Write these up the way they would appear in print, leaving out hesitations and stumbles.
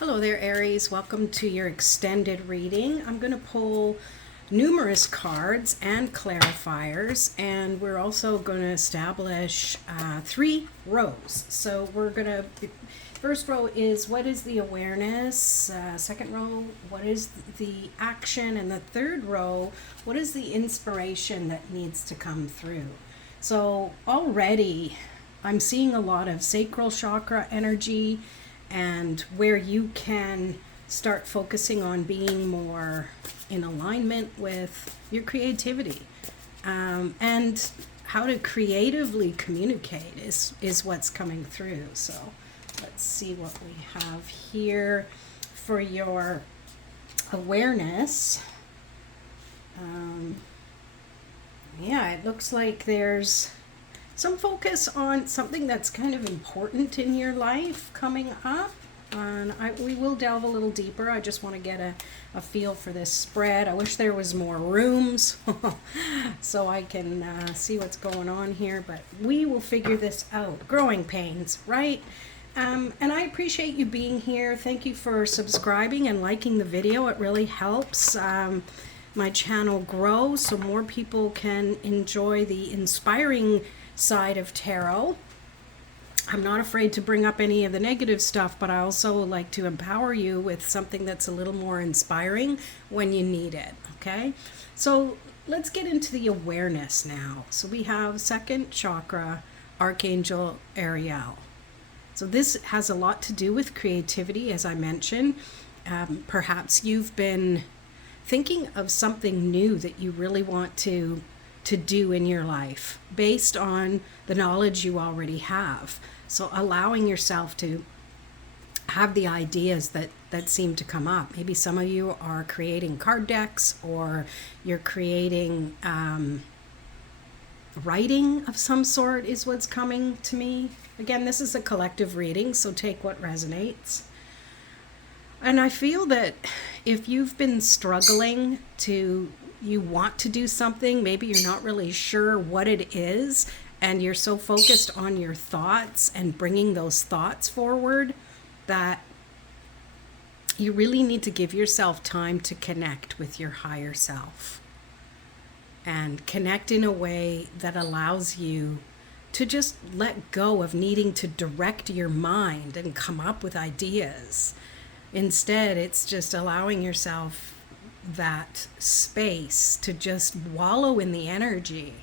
Hello there, Aries. Welcome to your extended reading. I'm going to pull numerous cards and clarifiers, and we're also going to establish 3 rows. So we're going to, first row is what is the awareness, second row, what is the action, and the third row, what is the inspiration that needs to come through. So already I'm seeing a lot of sacral chakra energy, and where you can start focusing on being more in alignment with your creativity, and how to creatively communicate is what's coming through. So let's see what we have here for your awareness. Yeah, it looks like there's some focus on something that's kind of important in your life coming up. And we will delve a little deeper. I just want to get a feel for this spread. I wish there was more rooms so I can see what's going on here, but we will figure this out. Growing pains, right? And I appreciate you being here. Thank you for subscribing and liking the video. It really helps my channel grow so more people can enjoy the inspiring side of tarot. I'm not afraid to bring up any of the negative stuff, but I also like to empower you with something that's a little more inspiring when you need it, okay? So let's get into the awareness now. So we have second chakra, Archangel Ariel. So this has a lot to do with creativity, as I mentioned. Perhaps you've been thinking of something new that you really want to do in your life based on the knowledge you already have. So allowing yourself to have the ideas that seem to come up. Maybe some of you are creating card decks, or you're creating writing of some sort is what's coming to me. Again, this is a collective reading, so take what resonates. And I feel that if you've been struggling you want to do something, maybe you're not really sure what it is, and you're so focused on your thoughts and bringing those thoughts forward that you really need to give yourself time to connect with your higher self and connect in a way that allows you to just let go of needing to direct your mind and come up with ideas. Instead, it's just allowing yourself that space to just wallow in the energy.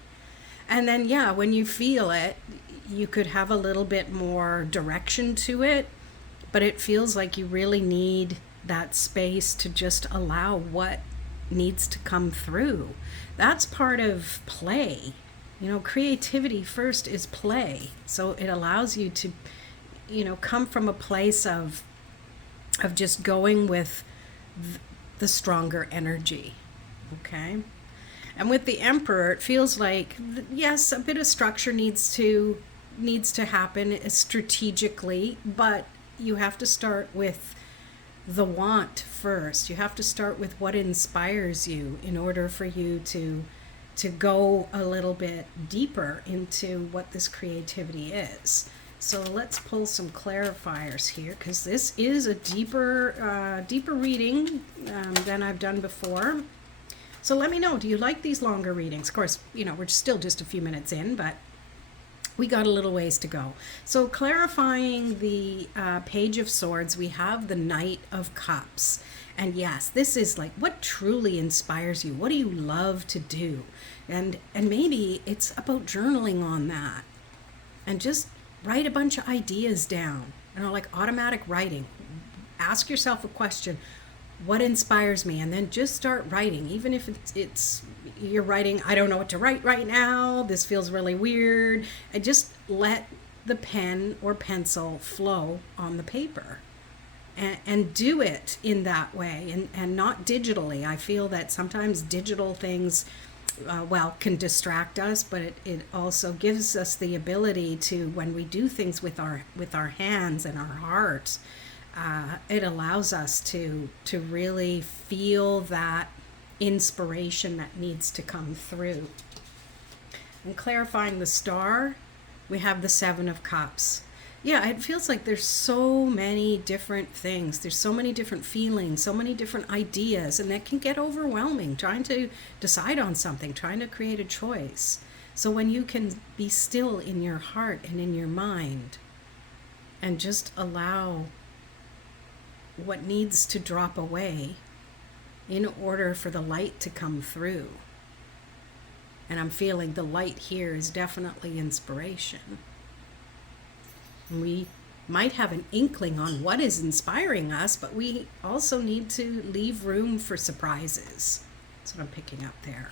And then, yeah, when you feel it, you could have a little bit more direction to it, but it feels like you really need that space to just allow what needs to come through. That's part of play. Creativity first is play. So it allows you to, come from a place of just going with the stronger energy, okay? And with the Emperor, it feels like, yes, a bit of structure needs to happen strategically, but you have to start with the want first. You have to start with what inspires you in order for you to go a little bit deeper into what this creativity is. So let's pull some clarifiers here, because this is a deeper reading than I've done before. So let me know, do you like these longer readings? Of course, we're still just a few minutes in, but we got a little ways to go. So clarifying the Page of Swords, we have the Knight of Cups. And yes, this is like what truly inspires you. What do you love to do? And maybe it's about journaling on that. And just write a bunch of ideas down, like automatic writing. Ask yourself a question, what inspires me? And then just start writing, even if it's you're writing, I don't know what to write right now, this feels really weird, and just let the pen or pencil flow on the paper, and do it in that way, and not digitally. I feel that sometimes digital things can distract us, but it also gives us the ability to, when we do things with our hands and our hearts, it allows us to really feel that inspiration that needs to come through. And clarifying the star, we have the Seven of Cups. Yeah, it feels like there's so many different things. There's so many different feelings, so many different ideas, and that can get overwhelming trying to decide on something, trying to create a choice. So when you can be still in your heart and in your mind and just allow what needs to drop away in order for the light to come through. And I'm feeling the light here is definitely inspiration. We might have an inkling on what is inspiring us, but we also need to leave room for surprises. That's what I'm picking up there.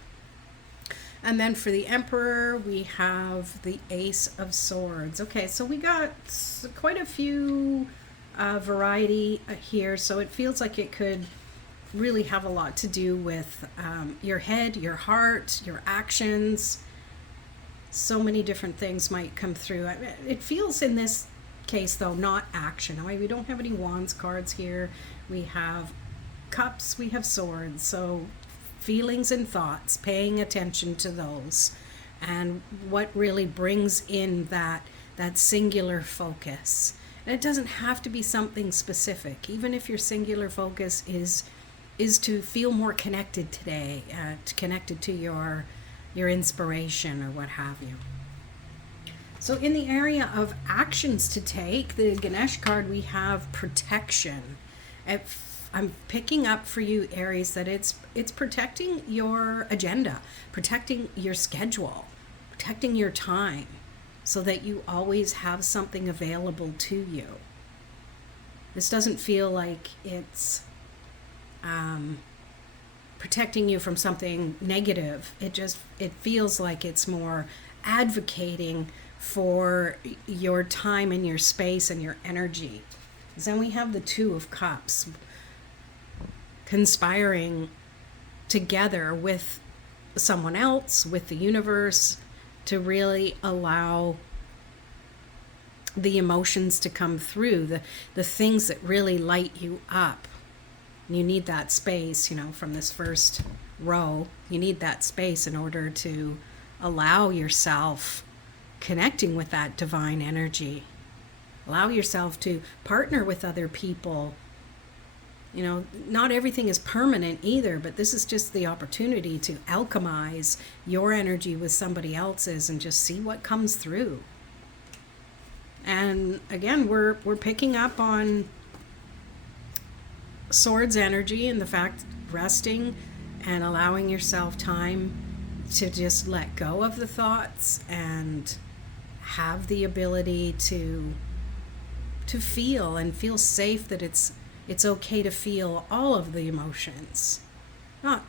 And then for the Emperor, we have the Ace of Swords. Okay, so we got quite a few variety here, so it feels like it could really have a lot to do with your head, your heart, your actions. So many different things might come through. It feels in this case, though, not action. We don't have any wands cards here. We have cups, we have swords. So feelings and thoughts, paying attention to those, and what really brings in that singular focus. And it doesn't have to be something specific. Even if your singular focus is to feel more connected today, connected to your inspiration or what have you. So in the area of actions to take, the Ganesh card, we have protection. I'm picking up for you, Aries, that it's protecting your agenda, protecting your schedule, protecting your time, so that you always have something available to you. This doesn't feel like it's protecting you from something negative. It feels like it's more advocating for your time and your space and your energy. Then we have the Two of Cups, conspiring together with someone else, with the universe, to really allow the emotions to come through, the things that really light you up. You need that space, from this first row. You need that space in order to allow yourself connecting with that divine energy. Allow yourself to partner with other people. Not everything is permanent either, but this is just the opportunity to alchemize your energy with somebody else's and just see what comes through. And again, we're picking up on Swords energy and the fact resting and allowing yourself time to just let go of the thoughts and have the ability to feel and feel safe, that it's okay to feel all of the emotions. Not,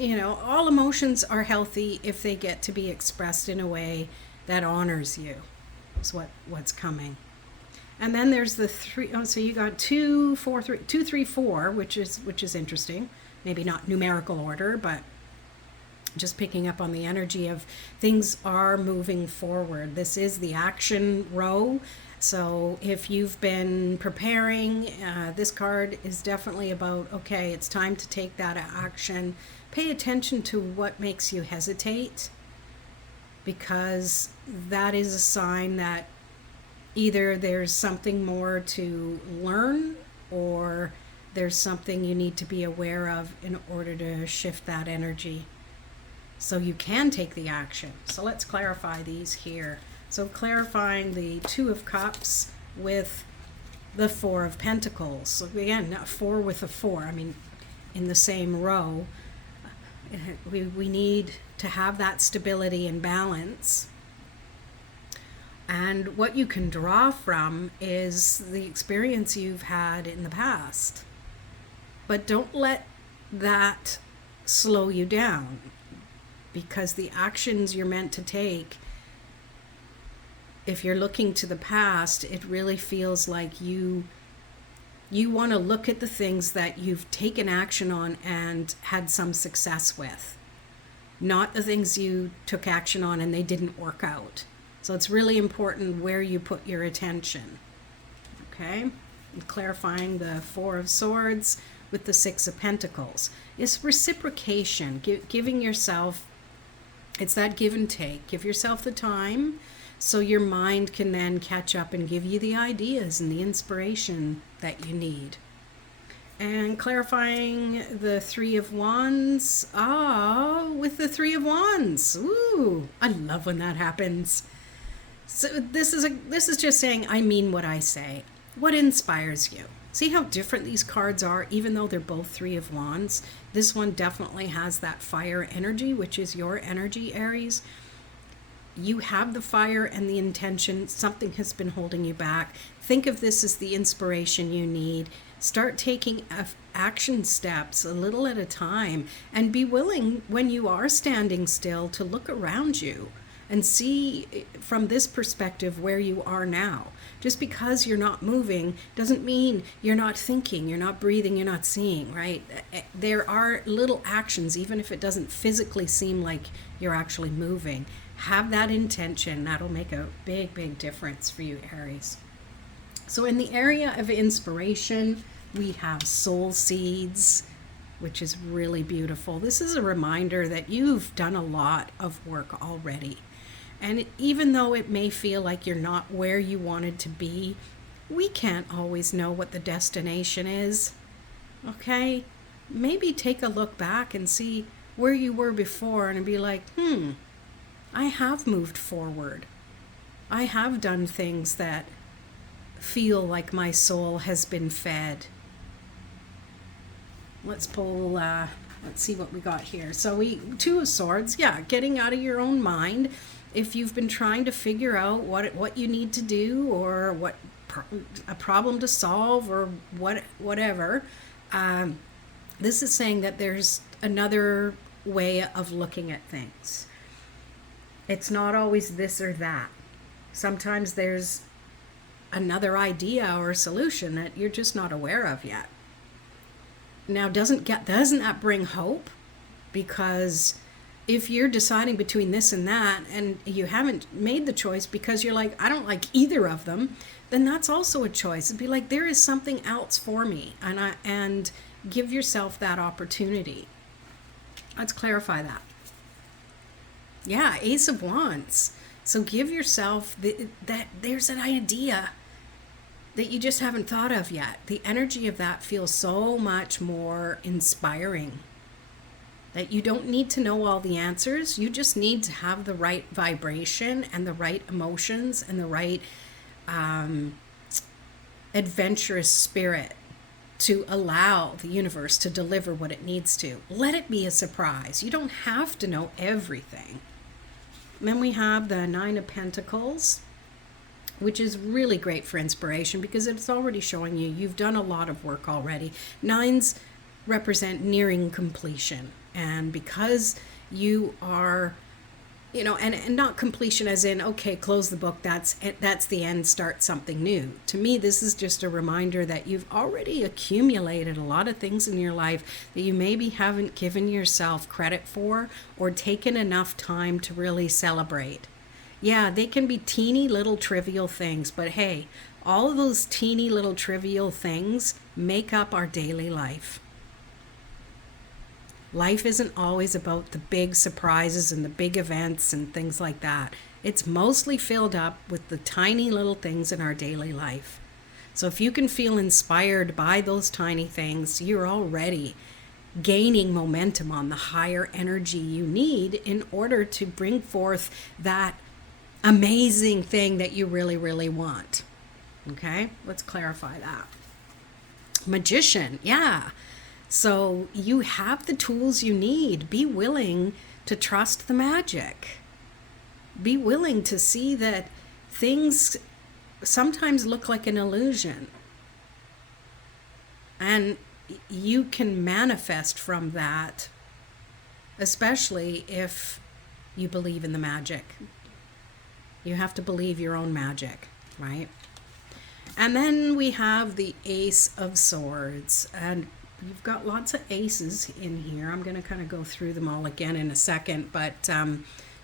all emotions are healthy if they get to be expressed in a way that honors you. Is what's coming. And then there's the so you got 2, 4, 3, 2, 3, 4, which is interesting. Maybe not numerical order, but just picking up on the energy of things are moving forward. This is the action row. So if you've been preparing, this card is definitely about, okay, it's time to take that action. Pay attention to what makes you hesitate, because that is a sign that either there's something more to learn, or there's something you need to be aware of in order to shift that energy so you can take the action. So let's clarify these here. So clarifying the Two of Cups with the Four of Pentacles. So again, 4 with a 4. In the same row. We need to have that stability and balance. And what you can draw from is the experience you've had in the past. But don't let that slow you down, because the actions you're meant to take, if you're looking to the past, it really feels like you want to look at the things that you've taken action on and had some success with, not the things you took action on and they didn't work out. So it's really important where you put your attention. Okay? And clarifying the Four of Swords with the Six of Pentacles. It's reciprocation, giving yourself, it's that give and take. Give yourself the time so your mind can then catch up and give you the ideas and the inspiration that you need. And clarifying the Three of Wands. With the Three of Wands. Ooh, I love when that happens. So this is just saying, I mean what I say. What inspires you? See how different these cards are, even though they're both Three of Wands? This one definitely has that fire energy, which is your energy, Aries. You have the fire and the intention. Something has been holding you back. Think of this as the inspiration you need. Start taking action steps a little at a time, and be willing, when you are standing still, to look around you and see from this perspective where you are now. Just because you're not moving doesn't mean you're not thinking, you're not breathing, you're not seeing, right? There are little actions, even if it doesn't physically seem like you're actually moving. Have that intention. That'll make a big, big difference for you, Aries. So in the area of inspiration, we have soul seeds, which is really beautiful. This is a reminder that you've done a lot of work already. And even though it may feel like you're not where you wanted to be, we can't always know what the destination is. Okay? Maybe take a look back and see where you were before and be like, I have moved forward. I have done things that feel like my soul has been fed. Let's pull, let's see what we got here. So Two of Swords, getting out of your own mind. If you've been trying to figure out what you need to do, or what a problem to solve, or whatever, this is saying that there's another way of looking at things. It's not always this or that. Sometimes there's another idea or solution that you're just not aware of yet. Now, doesn't that bring hope? Because if you're deciding between this and that, and you haven't made the choice because you're like, I don't like either of them, then that's also a choice. It'd be like, there is something else for me, and give yourself that opportunity. Let's clarify that. Yeah, Ace of Wands. So give yourself that there's an idea that you just haven't thought of yet. The energy of that feels so much more inspiring. That you don't need to know all the answers. You just need to have the right vibration and the right emotions and the right adventurous spirit to allow the universe to deliver what it needs to. Let it be a surprise. You don't have to know everything. And then we have the Nine of Pentacles, which is really great for inspiration because it's already showing you've done a lot of work already. Nines represent nearing completion. And because you are, and not completion as in, okay, close the book, that's the end, start something new. To me, this is just a reminder that you've already accumulated a lot of things in your life that you maybe haven't given yourself credit for or taken enough time to really celebrate. Yeah, they can be teeny little trivial things, but hey, all of those teeny little trivial things make up our daily life. Life isn't always about the big surprises and the big events and things like that. It's mostly filled up with the tiny little things in our daily life. So if you can feel inspired by those tiny things, you're already gaining momentum on the higher energy you need in order to bring forth that amazing thing that you really, really want. Okay, let's clarify that. Magician, yeah. So you have the tools you need. Be willing to trust the magic. Be willing to see that things sometimes look like an illusion. And you can manifest from that, especially if you believe in the magic. You have to believe your own magic, right? And then we have the Ace of Swords. And you've got lots of aces in here. I'm going to kind of go through them all again in a second, but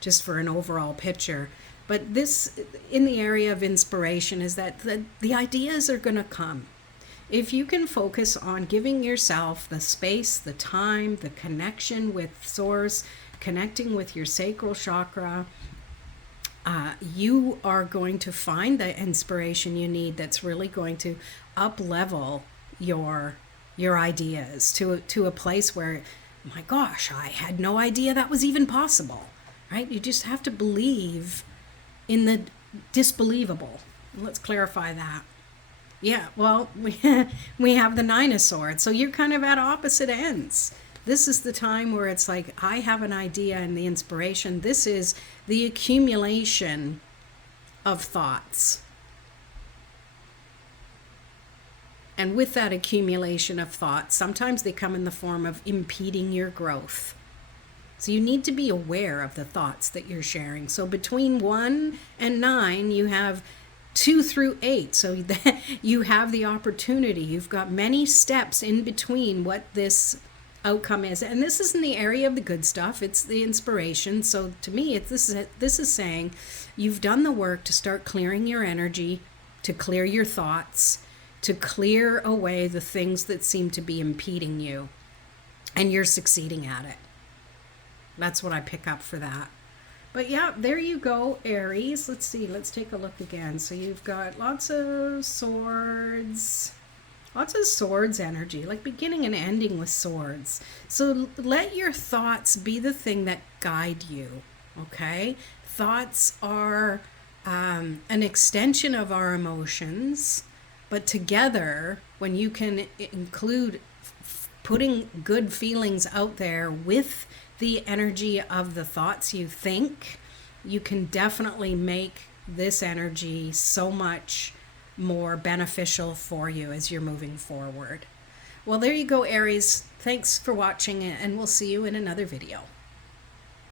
just for an overall picture. But this, in the area of inspiration, is that the ideas are going to come. If you can focus on giving yourself the space, the time, the connection with Source, connecting with your sacral chakra, you are going to find the inspiration you need that's really going to up level your ideas to a place where, my gosh, I had no idea that was even possible, right? You just have to believe in the disbelievable. Let's clarify that. Yeah, well, we have the Nine of Swords, so you're kind of at opposite ends. This is the time where it's like, I have an idea and the inspiration. This is the accumulation of thoughts. And with that accumulation of thoughts, sometimes they come in the form of impeding your growth. So you need to be aware of the thoughts that you're sharing. So between 1 and 9, you have 2 through 8. So you have the opportunity. You've got many steps in between what this outcome is. And this is in the area of the good stuff. It's the inspiration. So to me, this is saying you've done the work to start clearing your energy, to clear your thoughts, to clear away the things that seem to be impeding you. And you're succeeding at it. That's what I pick up for that. But yeah, there you go, Aries. Let's see. Let's take a look again. So you've got lots of swords. Lots of swords energy, like beginning and ending with swords. So let your thoughts be the thing that guide you, okay? Thoughts are an extension of our emotions, but together, when you can include putting good feelings out there with the energy of the thoughts you think, you can definitely make this energy so much more beneficial for you as you're moving forward. Well, there you go, Aries. Thanks for watching, and we'll see you in another video.